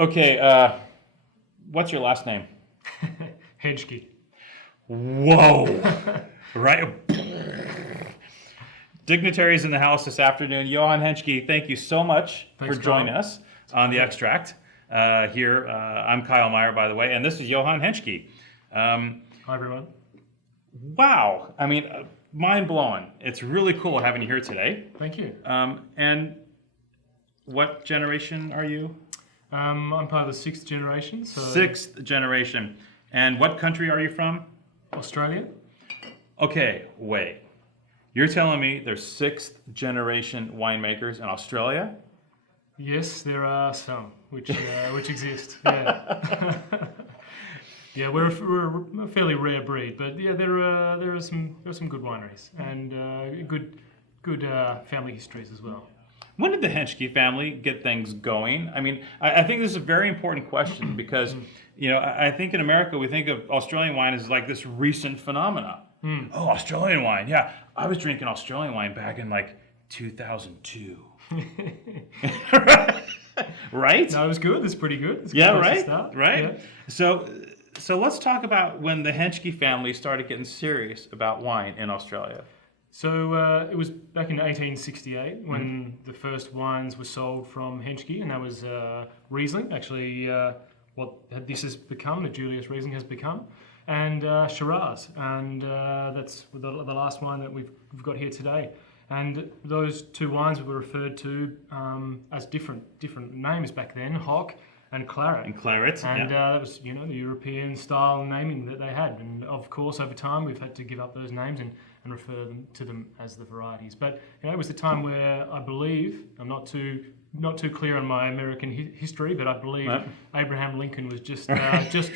Okay, what's your last name? Henschke. Whoa! Right? Dignitaries in the house this afternoon. Johann Henschke, thank you so much Thanks, for joining Kyle. us on The Extract. Here, I'm Kyle Meyer, by the way, and this is Johann Henschke. Hi, everyone. Wow! I mean, mind-blowing. It's really cool having you here today. Thank you. And what generation are you? I'm part of the sixth generation, so Sixth generation. And what country are you from? Australia. Okay, wait. You're telling me there's sixth generation winemakers in Australia? Yes, there are some which exist. Yeah, yeah, we're a fairly rare breed, but yeah, there are some good wineries and good family histories as well. When did the Henschke family get things going? I mean, I think this is a very important question because, I think in America we think of Australian wine as like this recent phenomena. Oh, Australian wine. Yeah, I was drinking Australian wine back in like 2002. Right? No, it was good. It's pretty good. It's a good Yeah, place to right? start. Right? Yeah. So let's talk about when the Henschke family started getting serious about wine in Australia. So it was back in 1868 when the first wines were sold from Henschke, and that was Riesling, actually what this has become, the Julius Riesling has become, and Shiraz, and that's the last wine that we've got here today. And those two wines were referred to as different names back then, Hock and Claret. And Claret, And that was, the European style naming that they had. And of course, over time, we've had to give up those names and refer to them as the varieties. But it was the time where I believe, I'm not too clear on my American history, but I believe Abraham Lincoln was just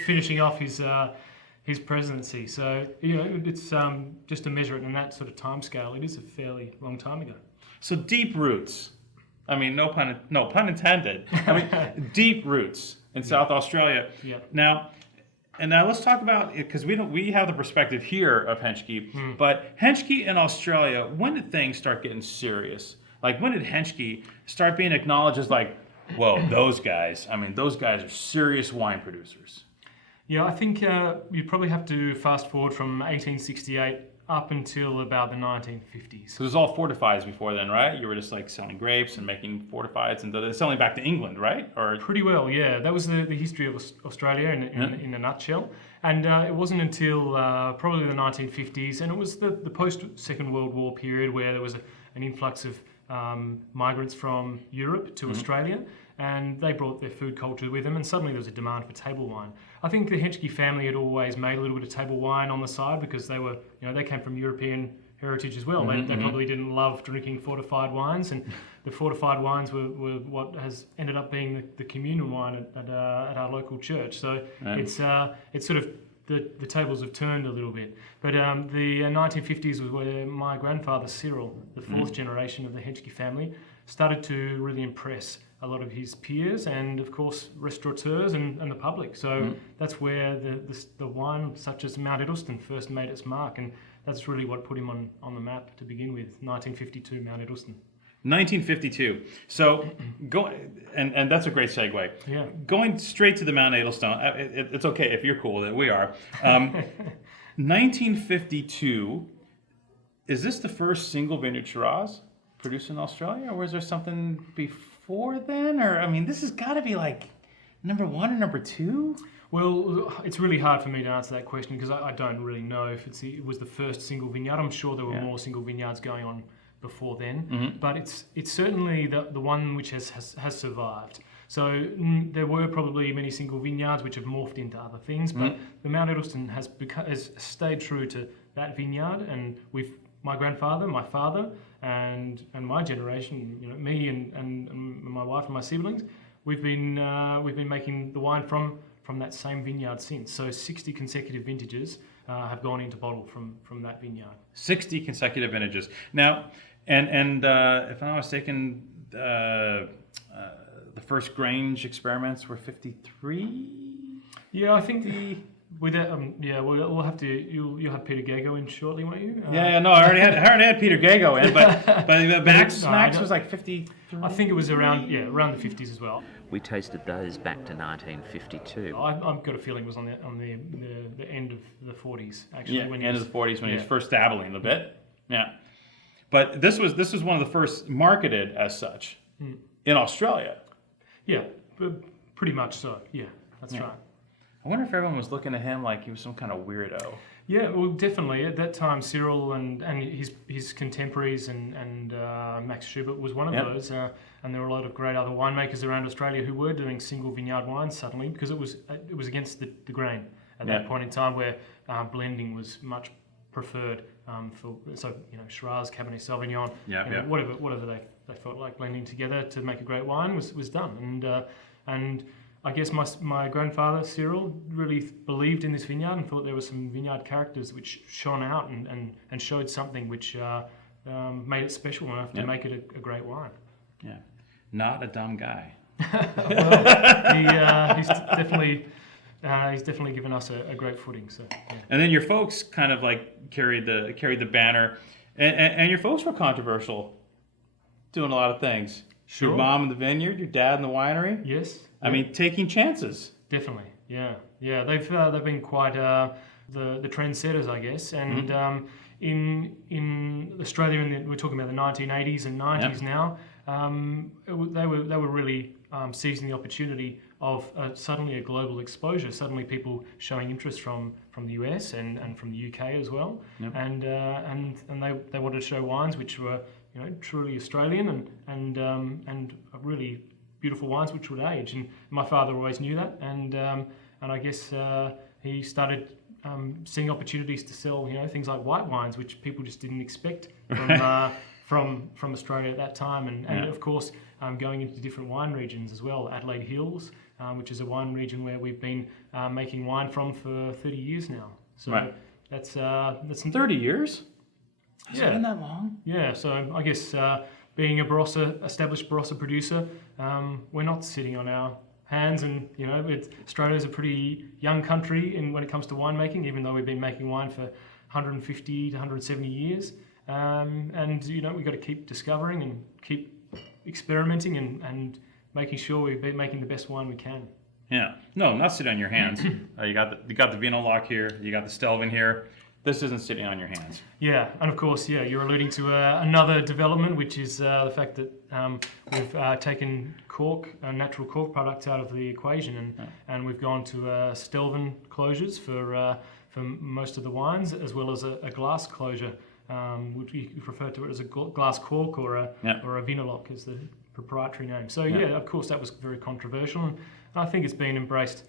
finishing off his presidency. So it's just to measure it in that sort of time scale. It is a fairly long time ago. So deep roots. I mean, no pun intended. I mean, deep roots in South Australia. Yeah. Now let's talk about it because we have the perspective here of Henschke, but Henschke in Australia. When did things start getting serious? Like when did Henschke start being acknowledged as like, whoa, those guys? I mean, those guys are serious wine producers. Yeah, I think you'd probably have to fast forward from 1868 up until about the 1950s. So it was all fortifieds before then, right? You were just like selling grapes and making fortifieds and selling back to England, right? Or pretty well, yeah. That was the history of Australia in a nutshell. And it wasn't until probably the 1950s, and it was the post-Second World War period where there was an influx of migrants from Europe to Australia, and they brought their food culture with them, and suddenly there was a demand for table wine. I think the Henschke family had always made a little bit of table wine on the side because they were, they came from European heritage as well. They probably didn't love drinking fortified wines, and the fortified wines were what has ended up being the communion wine at our local church. So it's sort of the tables have turned a little bit. But the 1950s was where my grandfather Cyril, the fourth generation of the Henschke family, started to really impress a lot of his peers and, of course, restaurateurs and the public. So that's where the wine, such as Mount Eddleston, first made its mark, and that's really what put him on the map to begin with. 1952, Mount Eddleston. 1952. So and that's a great segue. Yeah. Going straight to the Mount Eddlestone. It's okay if you're cool with it. We are. 1952. Is this the first single vineyard Shiraz produced in Australia, or was there something before then? Or I mean, this has got to be like number one or number two. Well, it's really hard for me to answer that question because I don't really know if it was the first single vineyard. I'm sure there were more single vineyards going on before then, but it's certainly the one which has survived. So there were probably many single vineyards which have morphed into other things, but the Mount Eddleston has stayed true to that vineyard, and my grandfather, my father, and my generation, me and my wife and my siblings, we've been making the wine from that same vineyard since. So 60 consecutive vintages have gone into bottle from that vineyard. 60 consecutive vintages. Now, and if I'm not mistaken, the first Grange experiments were 53. Yeah, I think With that, yeah, we'll have to. You'll have Peter Gago in shortly, won't you? No, I already had Peter Gago in, but Max was like 50. I think it was around the 50s as well. We tasted those back to 1952. I've got a feeling it was on the end of the 40s actually. Yeah, end of the 40s when he was first dabbling a bit. Yeah, but this was one of the first marketed as such in Australia. Yeah, pretty much so. Yeah, that's right. I wonder if everyone was looking at him like he was some kind of weirdo. Yeah, well, definitely. At that time, Cyril and his contemporaries and Max Schubert was one of those. And there were a lot of great other winemakers around Australia who were doing single vineyard wines suddenly because it was against the grain at that point in time where blending was much preferred Shiraz, Cabernet Sauvignon, whatever they felt like blending together to make a great wine was done. And I guess my grandfather, Cyril, really believed in this vineyard and thought there were some vineyard characters which shone out and showed something which made it special enough to make it a great wine. Yeah, not a dumb guy. Well, he's definitely given us a great footing. So. Yeah. And then your folks kind of like carried the banner, and your folks were controversial, doing a lot of things. Sure. Your mom in the vineyard, your dad in the winery. Yes. I mean, taking chances. Definitely, yeah. They've been quite the trendsetters, I guess. And in Australia, we're talking about the 1980s and 90s now. They were really seizing the opportunity of suddenly a global exposure. Suddenly, people showing interest from the US and from the UK as well. Yep. And they wanted to show wines which were truly Australian and really beautiful wines which would age, and my father always knew that, and I guess he started seeing opportunities to sell things like white wines which people just didn't expect from Australia at that time, and of course going into different wine regions as well. Adelaide Hills, which is a wine region where we've been making wine from for 30 years now. So that's 30 years. Has it been that long? Yeah. So I guess. Being established Barossa producer, we're not sitting on our hands, and Australia's a pretty young country when it comes to winemaking, even though we've been making wine for 150 to 170 years. And we've got to keep discovering and keep experimenting and making sure we're making the best wine we can. Yeah, no, not sitting on your hands. You got the Vinolac here, you got the Stelvin here. This isn't sitting on your hands. Yeah, and of course, you're alluding to another development, which is the fact that we've taken cork, natural cork products out of the equation, and we've gone to Stelvin closures for most of the wines, as well as a glass closure, which we refer to it as a glass cork or a Vinolac is the proprietary name. So of course, that was very controversial, and I think it's been embraced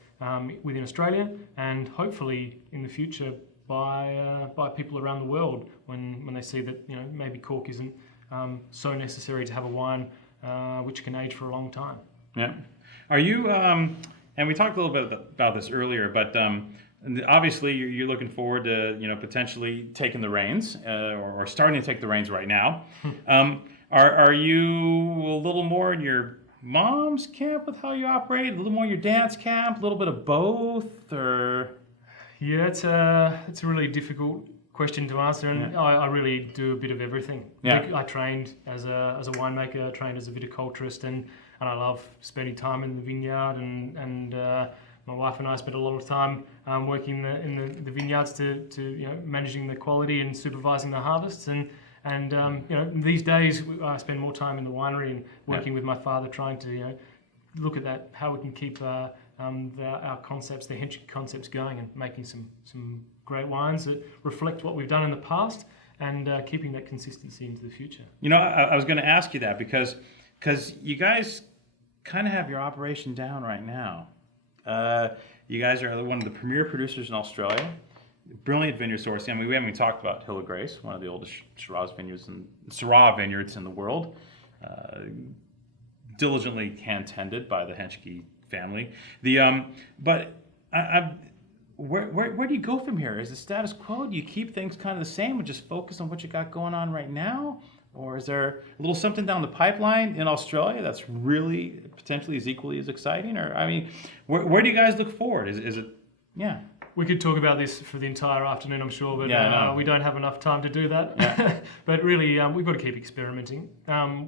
within Australia, and hopefully in the future by people around the world when they see that maybe cork isn't so necessary to have a wine which can age for a long time. Yeah. Are you? And we talked a little bit about this earlier, but obviously you're looking forward to potentially taking the reins or starting to take the reins right now. Are you a little more in your mom's camp with how you operate, a little more in your dad's camp, a little bit of both, or? Yeah, it's a really difficult question to answer, and I really do a bit of everything. Yeah. I trained as a winemaker, I trained as a viticulturist, and I love spending time in the vineyard, and my wife and I spent a lot of time working in the vineyards to managing the quality and supervising the harvests, and these days I spend more time in the winery and working with my father, trying to look at that, how we can keep our concepts, the Henschke concepts going, and making some great wines that reflect what we've done in the past, and keeping that consistency into the future. I was going to ask you that because you guys kind of have your operation down right now. You guys are one of the premier producers in Australia. Brilliant vineyard sourcing. I mean, we haven't even talked about Hill of Grace, one of the oldest Syrah vineyards in the world. Diligently hand-tended by the Henschke family. But where do you go from here? Is the status quo? Do you keep things kind of the same and just focus on what you got going on right now? Or is there a little something down the pipeline in Australia that's really potentially as equally as exciting? Or I mean, where do you guys look forward? Is it? Yeah. We could talk about this for the entire afternoon, I'm sure, but Yeah, I know. we don't have enough time to do that. Yeah. But really, we've got to keep experimenting.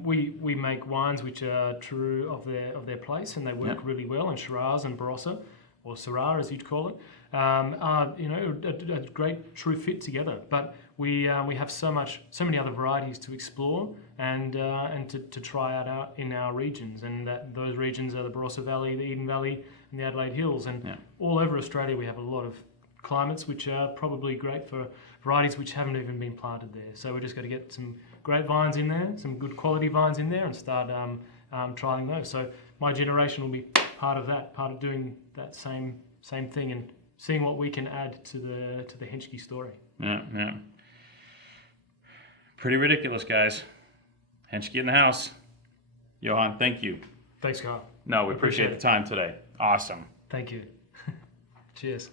We make wines which are true of their place, and they work really well. And Shiraz and Barossa, or Syrah as you'd call it, are a great true fit together. But we have so many other varieties to explore and to try out in our regions, and those regions are the Barossa Valley, the Eden Valley, and the Adelaide Hills, and all over Australia we have a lot of climates which are probably great for varieties which haven't even been planted there. So we're just going to get some great vines in there, some good quality vines in there, and start trialing those. So my generation will be part of that, part of doing that same thing and seeing what we can add to the Henschke story. Yeah. Pretty ridiculous, guys. Henschke in the house. Johann, thank you. Thanks, Carl. No, we appreciate the time today. Awesome. Thank you. Cheers.